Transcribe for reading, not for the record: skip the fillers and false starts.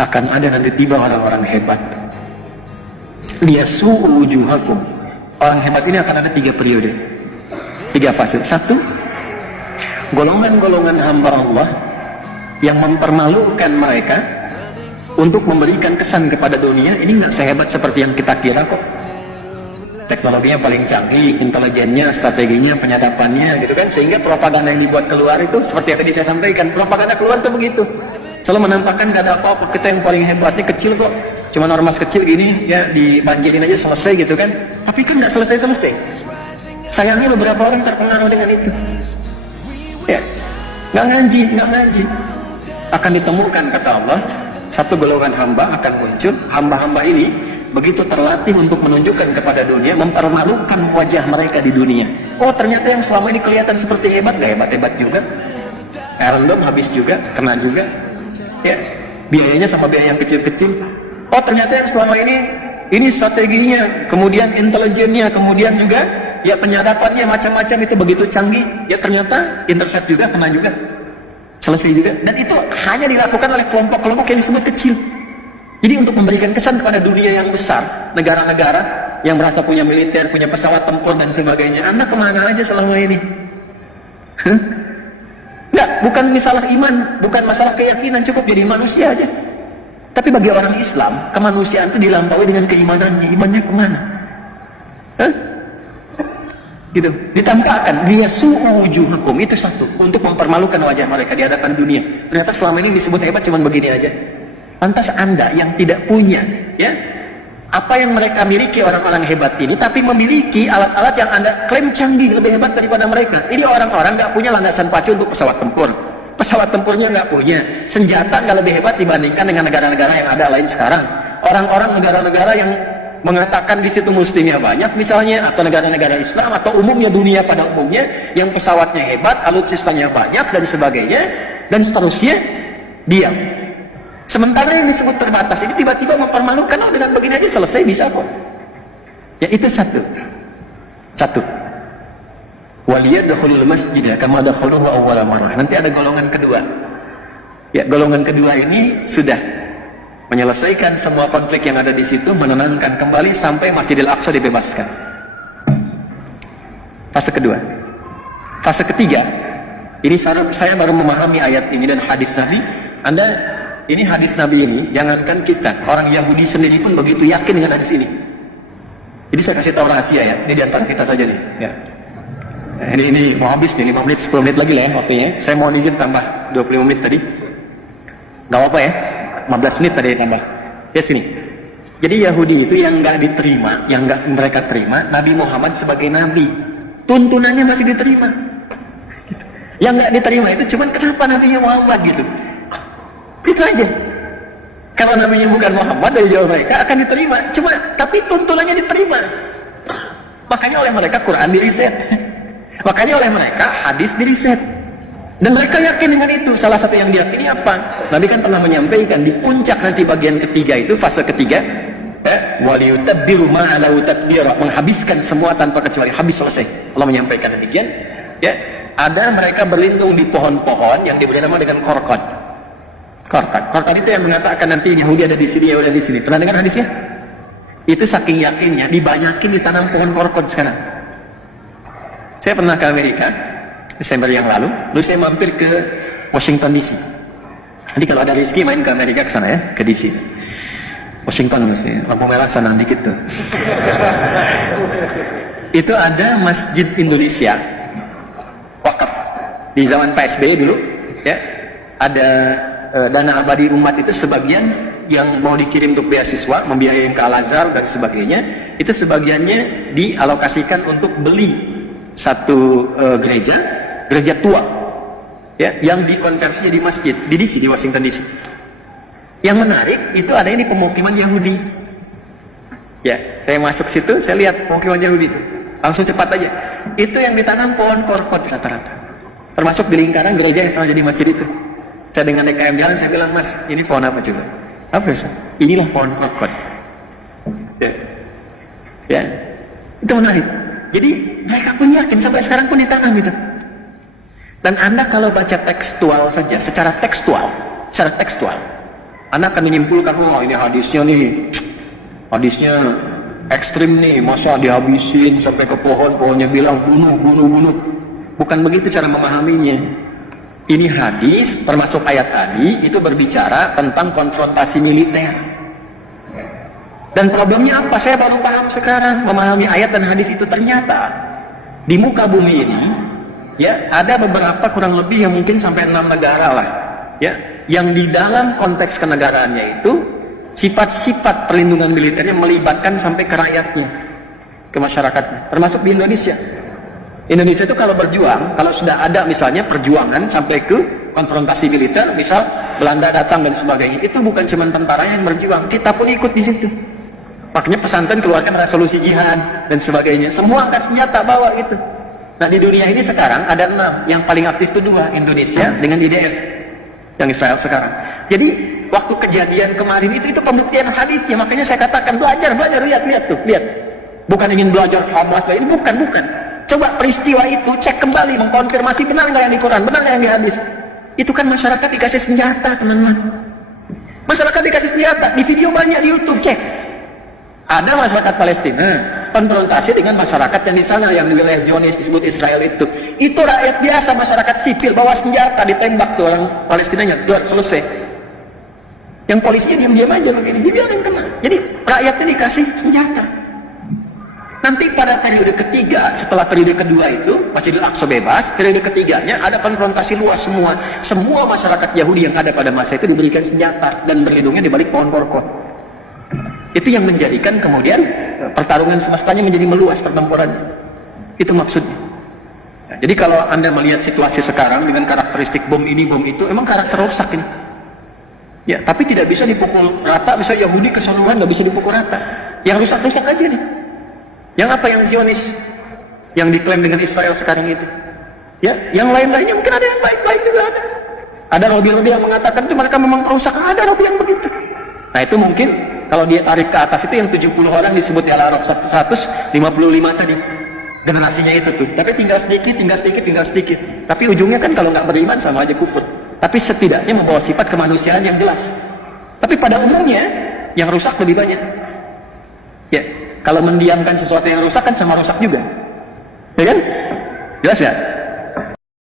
akan ada nanti tiba orang-orang hebat. Liyasu'u wujuhakum. Orang hebat ini akan ada 3 periode, 3 fase. 1, golongan-golongan hamba Allah yang mempermalukan mereka untuk memberikan kesan kepada dunia, ini nggak sehebat seperti yang kita kira kok. Teknologinya paling canggih, intelijennya, strateginya, penyadapannya gitu kan, sehingga propaganda yang dibuat keluar itu seperti yang tadi saya sampaikan, propaganda keluar itu begitu, selalu menampakkan gak ada apa-apa, kita yang paling hebat, ini kecil kok, cuma ormas kecil gini ya, dibanjirin aja selesai gitu kan. Tapi kan nggak selesai-selesai. Sayangnya beberapa orang terpengaruh dengan itu ya, nggak ngaji. Akan ditemukan, kata Allah, satu golongan hamba akan muncul. Hamba-hamba ini begitu terlatih untuk menunjukkan kepada dunia, mempermalukan wajah mereka di dunia. Oh, ternyata yang selama ini kelihatan seperti hebat, gak hebat-hebat juga. Random, habis juga, kena juga ya, biayanya sama biaya yang kecil-kecil. Oh, ternyata yang selama ini strateginya, kemudian intelijennya, kemudian juga ya penyadapannya macam-macam itu begitu canggih, ya ternyata intercept juga, kena juga, selesai juga. Dan itu hanya dilakukan oleh kelompok-kelompok yang disebut kecil. Jadi untuk memberikan kesan kepada dunia yang besar, negara-negara yang merasa punya militer, punya pesawat tempur dan sebagainya, Anda kemana aja selama ini? Enggak, bukan masalah iman, bukan masalah keyakinan, cukup jadi manusia aja. Tapi bagi orang Islam, kemanusiaan itu dilampaui dengan keimanannya. Imannya kemana? Gitu, ditampakkan dia su'u wujuhakum, itu satu, untuk mempermalukan wajah mereka di hadapan dunia. Ternyata selama ini disebut hebat cuman begini aja. Lantas Anda yang tidak punya ya apa yang mereka miliki orang-orang hebat ini, tapi memiliki alat-alat yang Anda klaim canggih, lebih hebat daripada mereka. Ini orang-orang nggak punya landasan pacu untuk pesawat tempur, pesawat tempurnya nggak punya, senjata nggak lebih hebat dibandingkan dengan negara-negara yang ada lain sekarang. Orang-orang negara-negara yang mengatakan di situ muslimnya banyak misalnya, atau negara-negara Islam, atau umumnya dunia pada umumnya yang pesawatnya hebat, alutsistanya banyak dan sebagainya dan seterusnya, diam. Sementara yang disebut terbatas ini tiba-tiba mempermalukan, oh dengan begini aja selesai, bisa kok. Ya itu satu. Waliyadkhulul masjidah kama dakhaluhu awwala marrah. Nanti ada golongan kedua. Ya, golongan kedua ini sudah menyelesaikan semua konflik yang ada di situ, menenangkan kembali sampai Masjidil Aqsa dibebaskan. Fase kedua. Fase ketiga, ini saya baru memahami ayat ini dan hadis Nabi. Ini hadis Nabi ini, jangankan kita, orang Yahudi sendiri pun begitu yakin dengan hadis ini. Jadi saya kasih tahu rahasia ya, ini diantara kita saja nih. Ya. Ini mau habis nih, 5 menit, 10 menit lagi lah ya waktunya. Saya mohon izin tambah 25 menit tadi. Gak apa-apa ya, 15 menit tadi tambah. Ya sini. Jadi Yahudi itu yang nggak diterima, yang nggak mereka terima, Nabi Muhammad sebagai Nabi. Tuntunannya masih diterima. Gitu. Yang nggak diterima itu cuman kenapa Nabi Muhammad gitu. Itu aja. Kalau namanya bukan Muhammad, dari jauh mereka akan diterima. Cuma, tapi tuntunannya diterima. Makanya oleh mereka Quran diriset. Makanya oleh mereka hadis diriset. Dan mereka yakin dengan itu. Salah satu yang diyakini apa? Nabi kan pernah menyampaikan di puncak nanti bagian ketiga itu, fase ketiga, waliyutabbiru ma'alau tadbira, menghabiskan semua tanpa kecuali, habis, selesai. Allah menyampaikan demikian. Ya, ada mereka berlindung di pohon-pohon yang diberi nama dengan korkot. Korkot itu yang mengatakan nanti Yahudi ada di sini, Yahudi ada di sini. Pernah dengar hadisnya? Itu saking yakinnya, dibanyakin ditanam pohon korkot sekarang. Saya pernah ke Amerika Desember yang lalu saya mampir ke Washington DC. Nanti kalau ada rezeki main ke Amerika ke sana ya, ke DC. Washington mesti, lampu merah sana dikit tuh. Itu ada Masjid Indonesia wakaf di zaman PSBY dulu ya. Ada dana abadi umat itu sebagian yang mau dikirim untuk beasiswa, membiayai ke Al-Azhar dan sebagainya, itu sebagiannya dialokasikan untuk beli satu gereja tua ya, yang dikonversinya di masjid di DC, di Washington DC. Yang menarik itu ada ini pemukiman Yahudi ya. Saya masuk situ, saya lihat pemukiman Yahudi itu langsung cepat aja, itu yang ditanam pohon korkot rata-rata, termasuk di lingkaran gereja yang selalu jadi masjid itu. Saya dengan DKM jalan, saya bilang, Mas, ini pohon apa coba? Apa ya? Inilah pohon korkot. Ya, itu menarik. Jadi mereka pun yakin, sampai sekarang pun ditanam itu. Dan Anda kalau baca tekstual saja, secara tekstual, Anda akan menyimpulkan, oh ini hadisnya ekstrim nih, masa dihabisin sampai ke pohon, pohonnya bilang bunuh. Bukan begitu cara memahaminya. Ini hadis, termasuk ayat tadi, itu berbicara tentang konfrontasi militer. Dan problemnya apa? Saya baru paham sekarang, memahami ayat dan hadis itu. Ternyata di muka bumi ini, ya, ada beberapa kurang lebih yang mungkin sampai 6 negara lah, ya, yang di dalam konteks kenegaraannya itu sifat-sifat perlindungan militernya melibatkan sampai ke rakyatnya, ke masyarakatnya, termasuk di Indonesia. Indonesia itu kalau berjuang, kalau sudah ada misalnya perjuangan sampai ke konfrontasi militer, misal Belanda datang dan sebagainya, itu bukan cuma tentara yang berjuang, kita pun ikut di situ. Makanya pesantren keluarkan resolusi jihad dan sebagainya, semua angkat senjata bawa itu. Nah, di dunia ini sekarang ada 6, yang paling aktif itu 2, Indonesia dengan IDF yang Israel sekarang. Jadi waktu kejadian kemarin itu pembuktian hadisnya. Makanya saya katakan belajar, lihat tuh, lihat. Bukan ingin belajar Hamas, ini bukan. Coba peristiwa itu cek kembali, mengkonfirmasi benar nggak yang di Quran, benar nggak yang di hadis. Itu kan masyarakat dikasih senjata, teman-teman. Masyarakat dikasih senjata, di video banyak di YouTube, cek. Ada masyarakat Palestina konfrontasi dengan masyarakat yang di sana, yang di wilayah Zionis disebut Israel itu. Itu rakyat biasa, masyarakat sipil bawa senjata, ditembak tuh orang Palestinanya, selesai. Yang polisinya diam-diam aja begini, dibiarin kena. Jadi rakyatnya dikasih senjata. Nanti pada periode ketiga, setelah periode kedua itu Masjidil Aqsa bebas, periode ketiganya ada konfrontasi luas semua. Semua masyarakat Yahudi yang ada pada masa itu diberikan senjata dan berlindungnya di balik pohon korkor. Itu yang menjadikan kemudian pertarungan semestanya menjadi meluas pertempuran. Itu maksudnya. Nah, jadi kalau Anda melihat situasi sekarang dengan karakteristik bom ini, bom itu, emang karakter rusak ini. Ya, tapi tidak bisa dipukul rata. Misalnya Yahudi keseluruhan nggak bisa dipukul rata. Yang rusak-rusak aja nih. Yang apa? Yang Zionis, yang diklaim dengan Israel sekarang itu. Ya, yang lain-lainnya mungkin ada yang baik-baik juga ada. Ada lobby-lobby yang mengatakan itu mereka memang perusak. Ada lobby yang begitu. Nah, itu mungkin kalau dia tarik ke atas itu yang 70 orang disebut di Al-Araf 155 tadi. Generasinya itu tuh. Tapi tinggal sedikit. Tapi ujungnya kan kalau nggak beriman sama aja kufur. Tapi setidaknya membawa sifat kemanusiaan yang jelas. Tapi pada umumnya yang rusak lebih banyak. Ya, kalau mendiamkan sesuatu yang rusak kan sama rusak juga. Ya kan? Jelas ya?